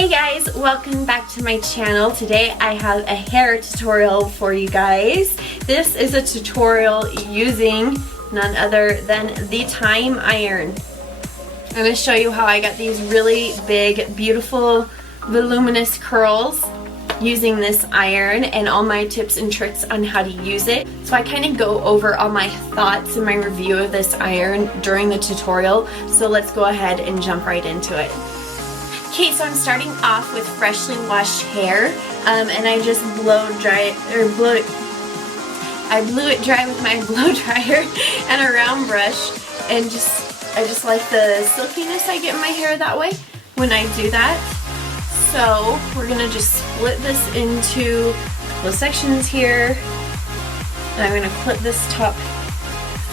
Hey guys, welcome back to my channel. Today I have a hair tutorial for you guys. This is a tutorial using none other than the TYME iron. I'm going to show you how I got these really big, beautiful, voluminous curls using this iron and all my tips and tricks on how to use it. So I kind of go over all my thoughts and my review of this iron during the tutorial. So let's go ahead and jump right into it. Okay, so I'm starting off with freshly washed hair, and I just I blew it dry with my blow dryer and a round brush, and I just like the silkiness I get in my hair that way when I do that. So we're gonna just split this into little sections here, and I'm gonna clip this top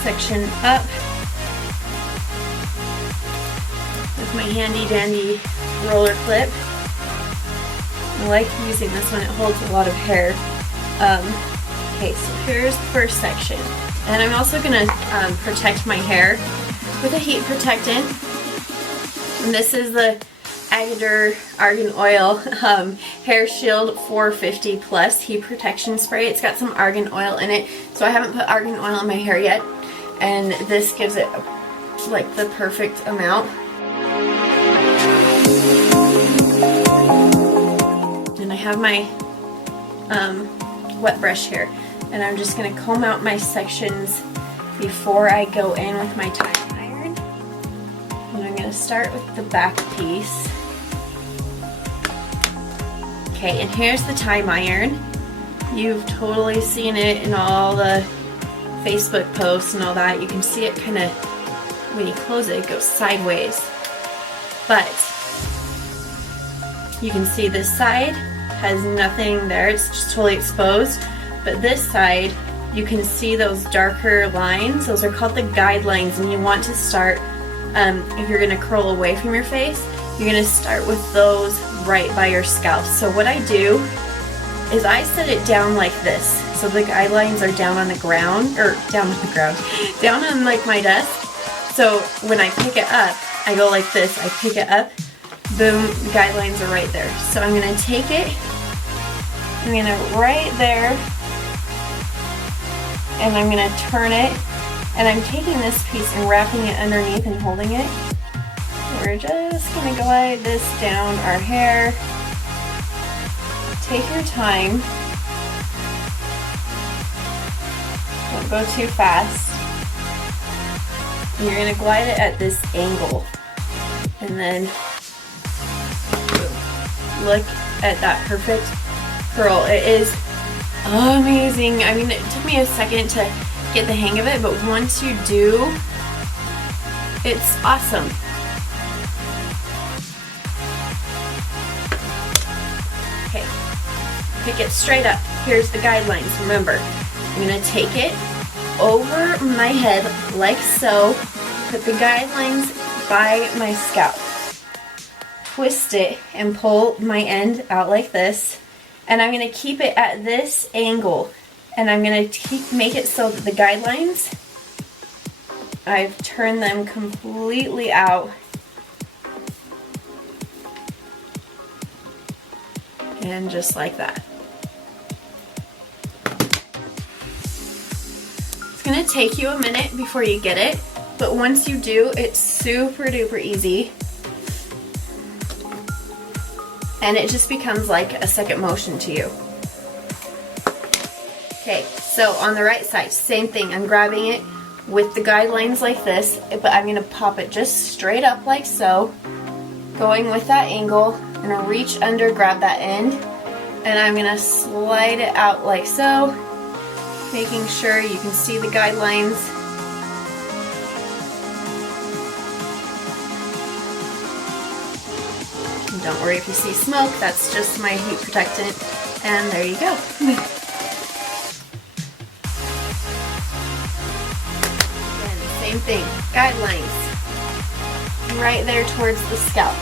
section up with my handy dandy roller clip. I like using this one, it holds a lot of hair. Okay, so here's the first section. And I'm also going to protect my hair with a heat protectant. And this is the Agadir Argan Oil Hair Shield 450 Plus Heat Protection Spray. It's got some argan oil in it, so I haven't put argan oil in my hair yet. And this gives it like the perfect amount. And I have my wet brush here, and I'm just going to comb out my sections before I go in with my TYME iron. And I'm going to start with the back piece. Okay, and here's the TYME iron. You've totally seen it in all the Facebook posts and all that. You can see it kind of, when you close it, it goes sideways. But you can see this side has nothing there, it's just totally exposed. But this side, you can see those darker lines. Those are called the guidelines, and you want to start, if you're going to curl away from your face, you're going to start with those right by your scalp. So what I do is I set it down like this. So the guidelines are down on the ground, or down on the ground, down on like my desk. So when I pick it up, I go like this, I pick it up, boom, the guidelines are right there. So I'm going to take it, I'm going to right there, and I'm going to turn it, and I'm taking this piece and wrapping it underneath and holding it. We're just going to glide this down our hair. Take your time. Don't go too fast. You're going to glide it at this angle. And then look at that perfect curl. It is amazing. I mean, it took me a second to get the hang of it, but once you do, it's awesome. Okay, pick it straight up. Here's the guidelines. Remember, I'm going to take it over my head like so, put the guidelines by my scalp, twist it and pull my end out like this, and I'm going to keep it at this angle, and I'm going to make it so that the guidelines, I've turned them completely out, and just like that. It's going to take you a minute before you get it, but once you do, it's super duper easy. And it just becomes like a second motion to you. Okay, so on the right side, same thing. I'm grabbing it with the guidelines like this, but I'm going to pop it just straight up like so, going with that angle. I'm going to reach under, grab that end, and I'm going to slide it out like so, making sure you can see the guidelines. Don't worry if you see smoke, that's just my heat protectant, and there you go. Again, same thing, guidelines, right there towards the scalp.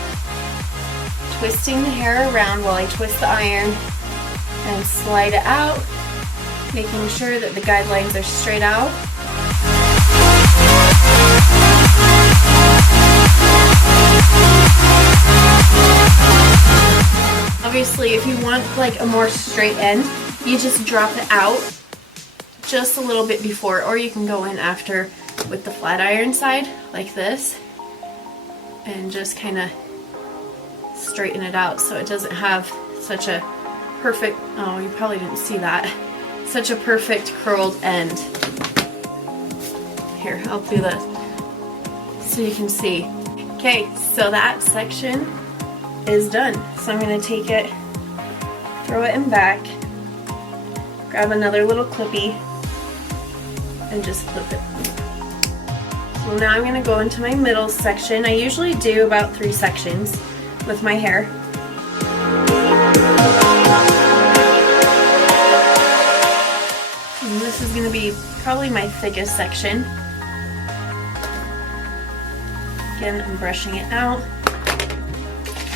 Twisting the hair around while I twist the iron, and slide it out, making sure that the guidelines are straight out. obviously if you want like a more straight end, you just drop it out just a little bit before, or you can go in after with the flat iron side like this and just kind of straighten it out so it doesn't have such a perfect, oh, you probably didn't see that, such a perfect curled end. Here, I'll do this so you can see. Okay, so that section is done. So I'm going to take it, throw it in back, grab another little clippy, and just clip it. So now I'm going to go into my middle section. I usually do about 3 sections with my hair. And this is going to be probably my thickest section. Again, I'm brushing it out.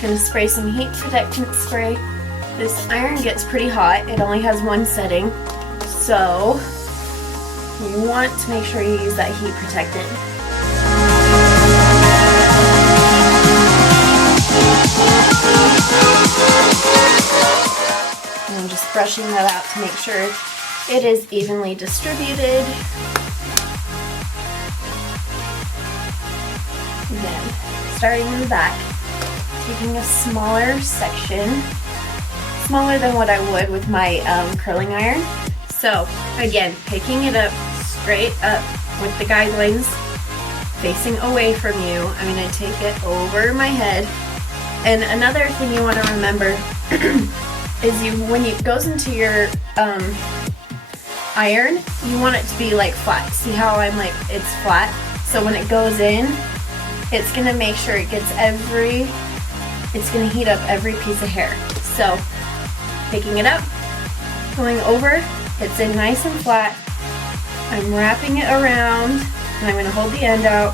I'm going to spray some heat protectant spray. This iron gets pretty hot. It only has 1 setting, so you want to make sure you use that heat protectant. And I'm just brushing that out to make sure it is evenly distributed. Again, starting in the back, taking a smaller section, smaller than what I would with my curling iron. So again, picking it up straight up with the guidelines facing away from you. I'm going to take it over my head. And another thing you want to remember is when it goes into your iron, you want it to be like flat. See how I'm like, it's flat? So when it goes in, it's going to make sure it gets it's going to heat up every piece of hair. So picking it up, going over, it's in nice and flat. I'm wrapping it around, and I'm going to hold the end out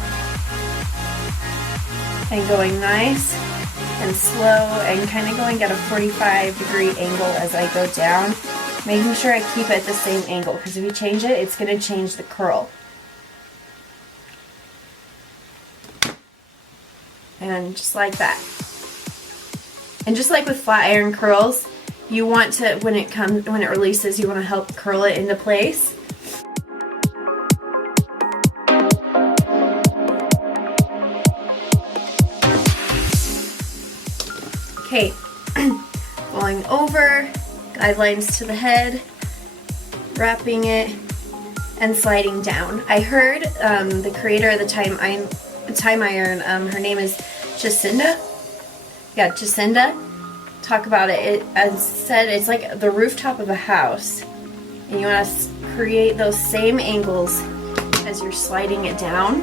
and going nice and slow and kind of going at a 45-degree angle as I go down, making sure I keep it at the same angle, because if you change it, it's going to change the curl. And just like that. And just like with flat iron curls, you want to, when it releases, you want to help curl it into place. Okay, going over, guidelines to the head, wrapping it, and sliding down. I heard the creator of the TYME iron, her name is Jacinda. Yeah, Jacinda. Talk about it. It, as said, it's like the rooftop of a house, and you want to create those same angles as you're sliding it down.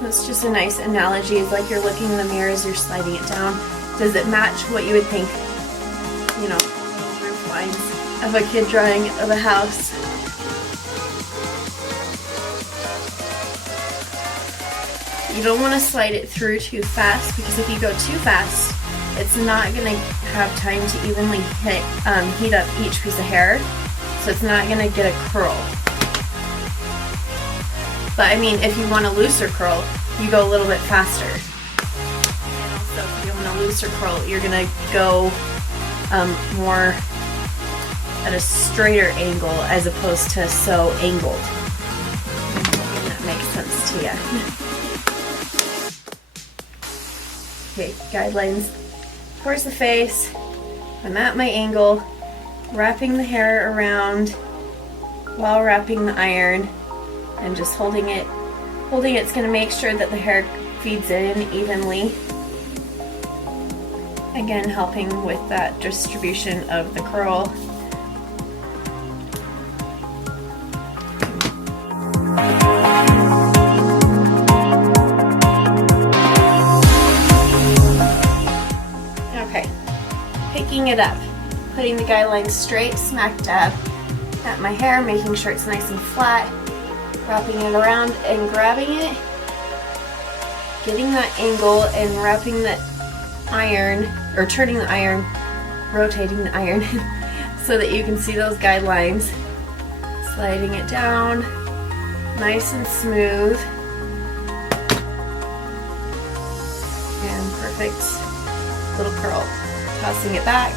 So it's just a nice analogy. It's like you're looking in the mirror as you're sliding it down. Does it match what you would think, you know, roof lines of a kid drawing of a house? You don't want to slide it through too fast, because if you go too fast, it's not going to have time to evenly heat up each piece of hair, so it's not going to get a curl. But I mean, if you want a looser curl, you go a little bit faster. And also, if you want a looser curl, you're going to go more at a straighter angle as opposed to so angled. If that makes sense to you. Okay, guidelines towards the face. I'm at my angle, wrapping the hair around while wrapping the iron, and just holding it. It's going to make sure that the hair feeds in evenly. Again, helping with that distribution of the curl. Picking it up, putting the guidelines straight, smack dab at my hair, making sure it's nice and flat, wrapping it around and grabbing it, getting that angle and wrapping the iron, or turning the iron, rotating the iron so that you can see those guidelines, sliding it down, nice and smooth, and perfect little curl. tossing it back,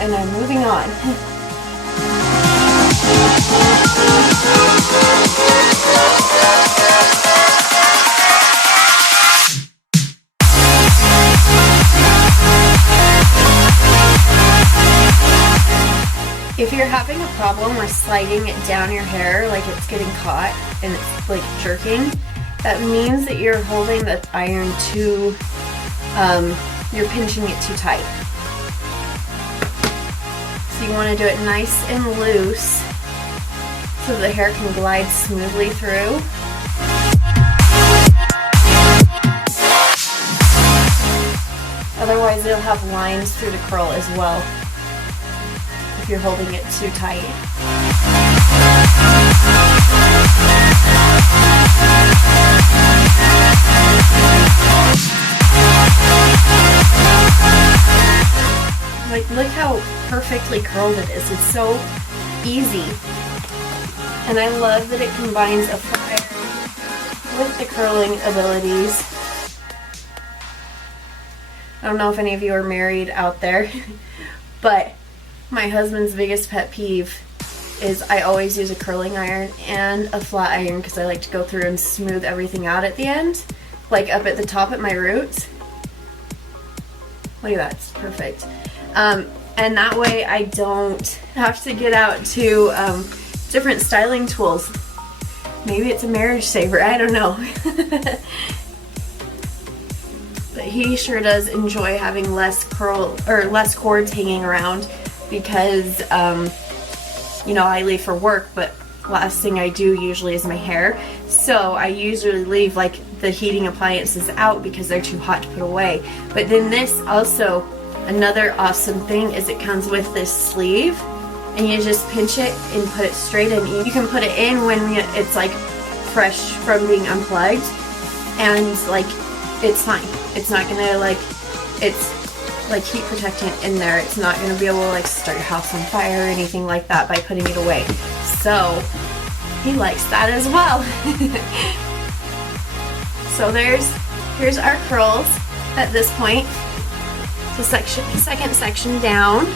and I'm moving on. If you're having a problem with sliding it down your hair, like it's getting caught and it's like jerking, that means that you're holding the iron too, you're pinching it too tight. So you want to do it nice and loose so the hair can glide smoothly through. Otherwise it'll have lines through the curl as well if you're holding it too tight. Like, look how perfectly curled it is. It's so easy. And I love that it combines a flat iron with the curling abilities. I don't know if any of you are married out there, but my husband's biggest pet peeve is I always use a curling iron and a flat iron because I like to go through and smooth everything out at the end, like up at the top at my roots. Look at that, it's perfect. And that way I don't have to get out to different styling tools. Maybe it's a marriage saver, I don't know. But he sure does enjoy having less curl or less cords hanging around because you know, I leave for work, but last thing I do usually is my hair. So I usually leave like the heating appliances out because they're too hot to put away. But then this also, another awesome thing is it comes with this sleeve and you just pinch it and put it straight in. You can put it in when it's like fresh from being unplugged and like it's fine. It's not gonna like, it's like heat protectant in there. It's not gonna be able to like start your house on fire or anything like that by putting it away. So he likes that as well. So here's our curls at this point. The second section down.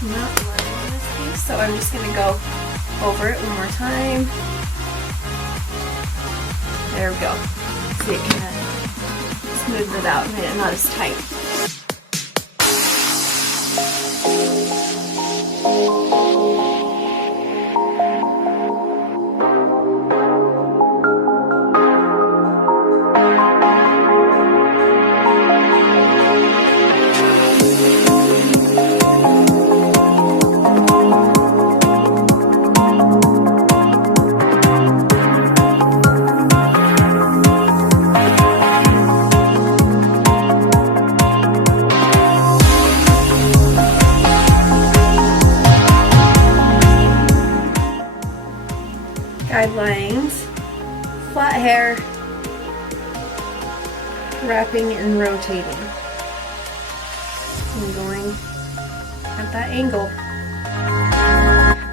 I'm not loving this piece, so I'm just gonna go over it one more time. There we go. See, it kind of smoothed it out, made it not as tight. Guidelines, flat hair, wrapping and rotating, and going at that angle.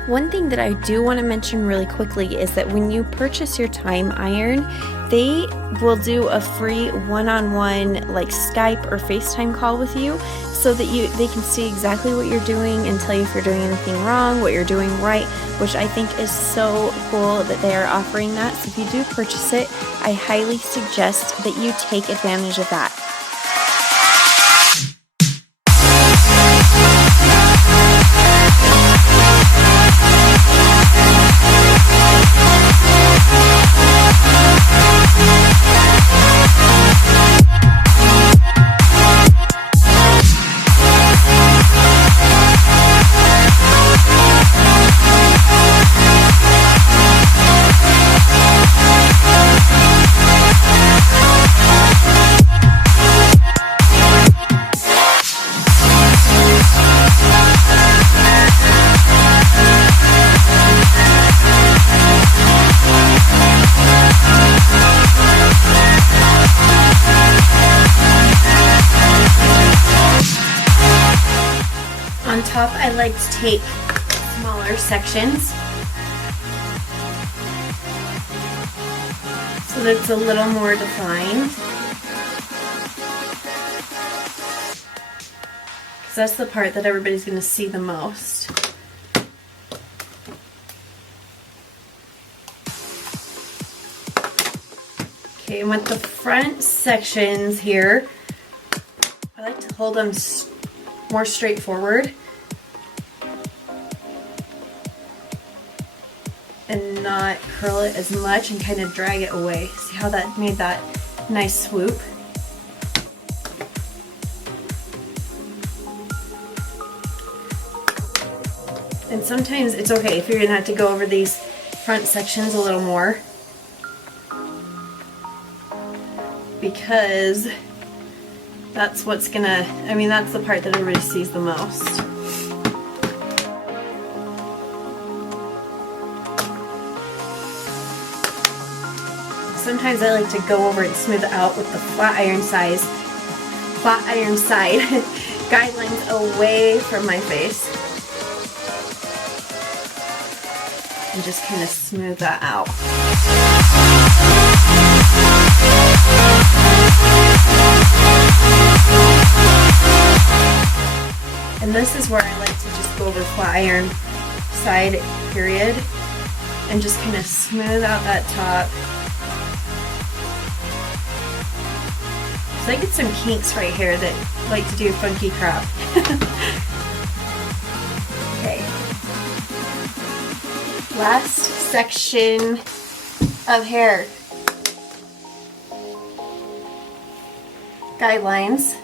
One thing that I do want to mention really quickly is that when you purchase your TYME iron, they will do a free one-on-one like Skype or FaceTime call with you so that they can see exactly what you're doing and tell you if you're doing anything wrong, what you're doing right, which I think is so cool that they are offering that. So if you do purchase it, I highly suggest that you take advantage of that. On top, I like to take smaller sections so that it's a little more defined. because that's the part that everybody's going to see the most. Okay, and with the front sections here, I like to hold them more straightforward and not curl it as much and kind of drag it away. See how that made that nice swoop? And sometimes it's okay if you're gonna have to go over these front sections a little more, because that's what's gonna, I mean, that's the part that everybody sees the most. Sometimes I like to go over and smooth it out with the flat iron side guidelines away from my face. And just kind of smooth that out. And this is where I like to just go over flat iron side period and just kind of smooth out that top. So I get some kinks right here that like to do funky crap. Okay. Last section of hair. Guidelines.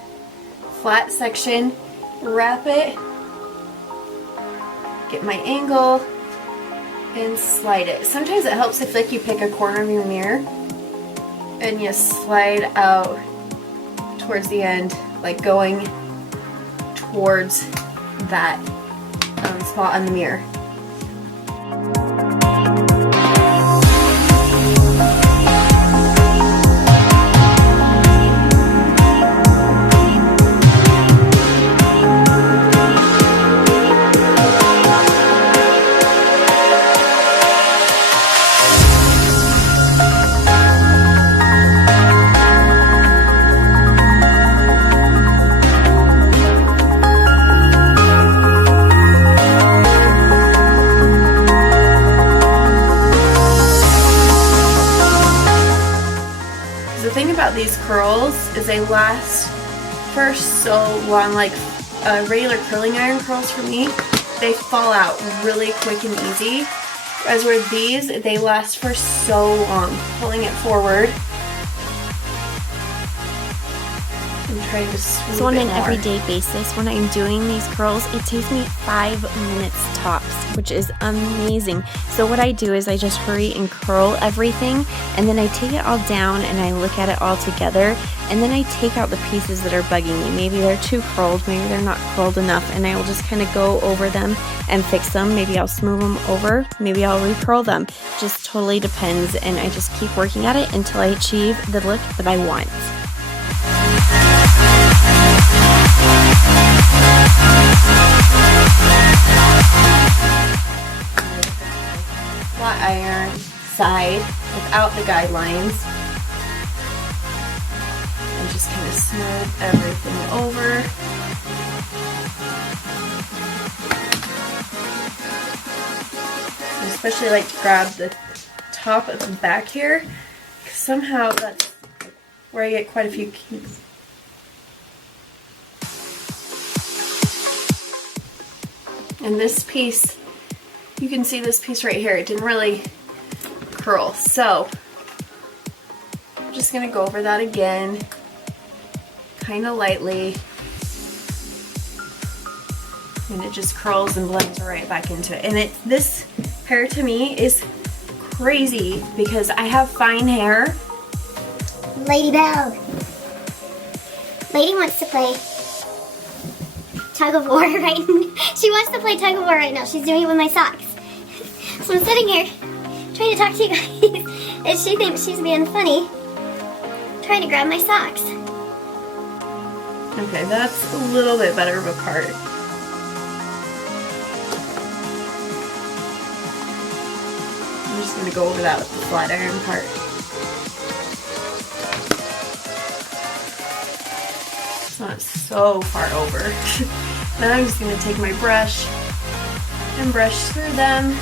Flat section. Wrap it. Get my angle. And slide it. Sometimes it helps if like you pick a corner of your mirror and you slide out towards the end, like going towards that spot on the mirror. These curls is they last for so long. Like regular curling iron curls for me, they fall out really quick and easy, as where these, they last for so long. Pulling it forward and trying to swoop it So on an more. everyday basis, when I'm doing these curls, it takes me 5 minutes tops, which is amazing. So what I do is I just hurry and curl everything, and then I take it all down and I look at it all together, and then I take out the pieces that are bugging me. Maybe they're too curled, maybe they're not curled enough, and I will just kind of go over them and fix them. Maybe I'll smooth them over, maybe I'll recurl them. Just totally depends, and I just keep working at it until I achieve the look that I want. Flat iron side without the guidelines, and just kind of smooth everything over. I especially like to grab the top of the back here, because somehow that's where I get quite a few kinks. And this piece, you can see this piece right here, it didn't really curl. So I'm just gonna go over that again, kind of lightly. And it just curls and blends right back into it. And this hair to me is crazy because I have fine hair. Lady Belle. Lady wants to play tug of war right now. She wants to play tug of war right now. She's doing it with my socks. So I'm sitting here trying to talk to you guys, and she thinks she's being funny, trying to grab my socks. Okay, that's a little bit better of a part. I'm just gonna go over that with the flat iron part. It's not so far over. Now I'm just going to take my brush and brush through them.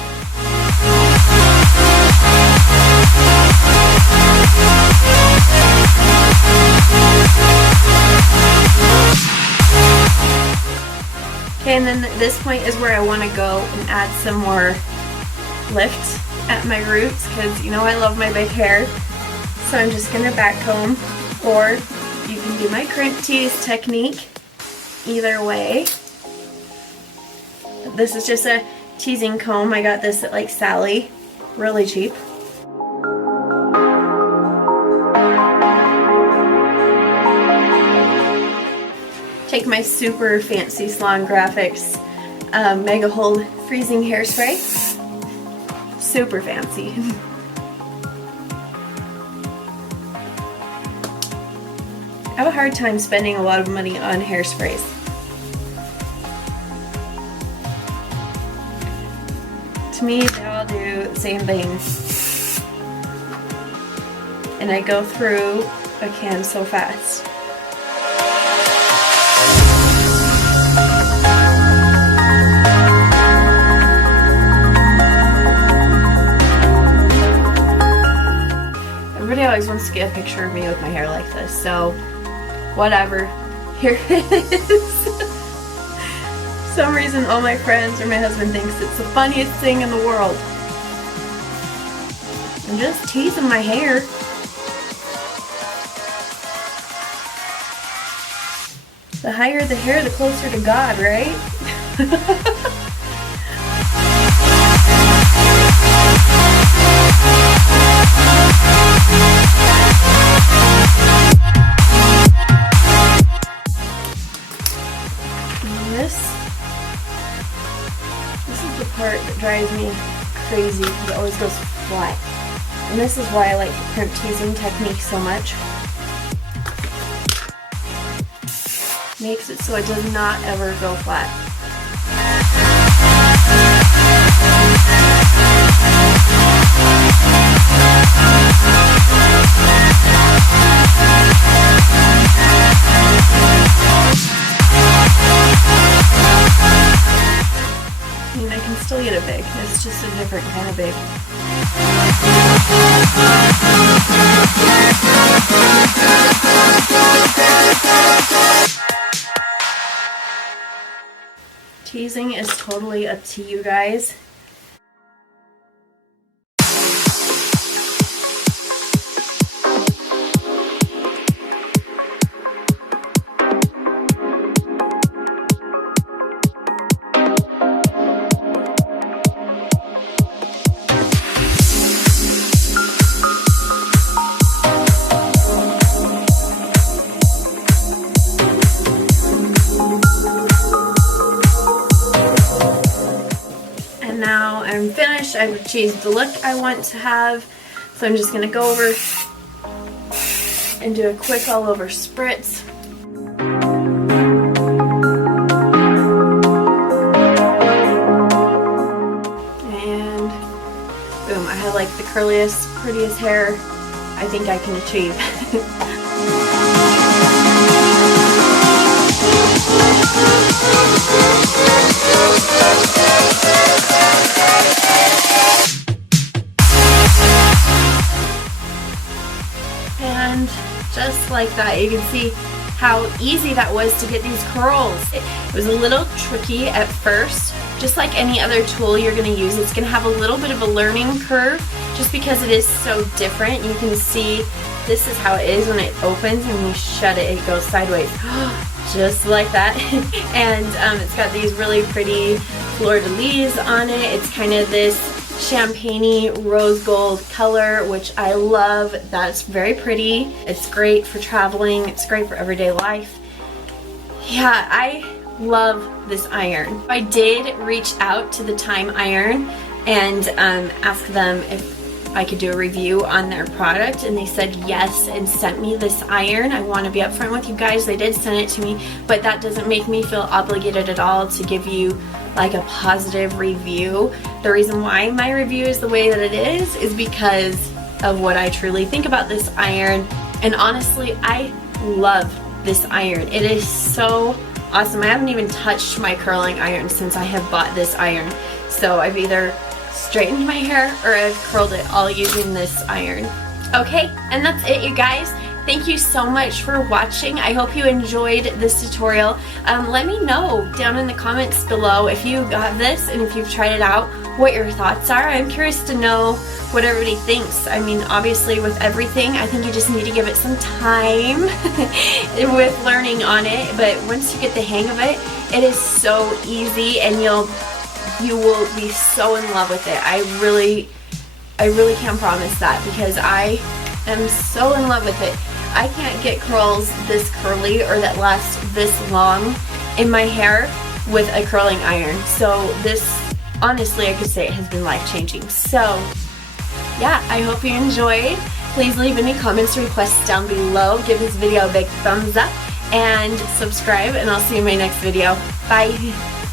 Okay, and then this point is where I want to go and add some more lift at my roots, because you know I love my big hair. So I'm just going to back comb, or you can do my crimp tease technique. Either way. This is just a teasing comb. I got this at like Sally, really cheap. Take my super fancy Salon Graphics Mega Hold Freezing Hairspray. Super fancy. I have a hard time spending a lot of money on hairsprays. To me, they all do the same thing. And I go through a can so fast. Everybody always wants to get a picture of me with my hair like this, so whatever. Here it is. For some reason, all my friends or my husband thinks it's the funniest thing in the world. I'm just teasing my hair. The higher the hair, the closer to God, right? This is the part that drives me crazy because it always goes flat. And this is why I like the crimp teasing technique so much. Makes it so it does not ever go flat. I mean, I can still get it big. It's just a different kind of big. Teasing is totally up to you guys. Now I'm finished. I've achieved the look I want to have. So I'm just going to go over and do a quick all over spritz. And boom, I have like the curliest, prettiest hair I think I can achieve. And just like that, you can see how easy that was to get these curls. It was a little tricky at first. Just like any other tool you're going to use, it's going to have a little bit of a learning curve just because it is so different. You can see this is how it is when it opens, and when you shut it, it goes sideways. Just like that. And it's got these really pretty fleur-de-lis on it. It's kind of this champagne-y rose gold color, which I love. That's very pretty. It's great for traveling. It's great for everyday life. Yeah, I love this iron. I did reach out to the TYME iron and ask them if I could do a review on their product, and they said yes and sent me this iron. I want to be upfront with you guys. They did send it to me, but that doesn't make me feel obligated at all to give you like a positive review. The reason why my review is the way that it is because of what I truly think about this iron. And honestly, I love this iron. It is so awesome. I haven't even touched my curling iron since I have bought this iron. So I've either straightened my hair or I've curled it all using this iron. Okay, and that's it, you guys. Thank you so much for watching. I hope you enjoyed this tutorial. Let me know down in the comments below if you got this and if you've tried it out, what your thoughts are. I'm curious to know what everybody thinks. I mean, obviously with everything, I think you just need to give it some time with learning on it, but once you get the hang of it, it is so easy and you will be so in love with it. I really can promise that, because I am so in love with it. I can't get curls this curly or that last this long in my hair with a curling iron. So this, honestly, I could say it has been life-changing. So yeah, I hope you enjoyed. Please leave any comments or requests down below. Give this video a big thumbs up and subscribe, and I'll see you in my next video. Bye.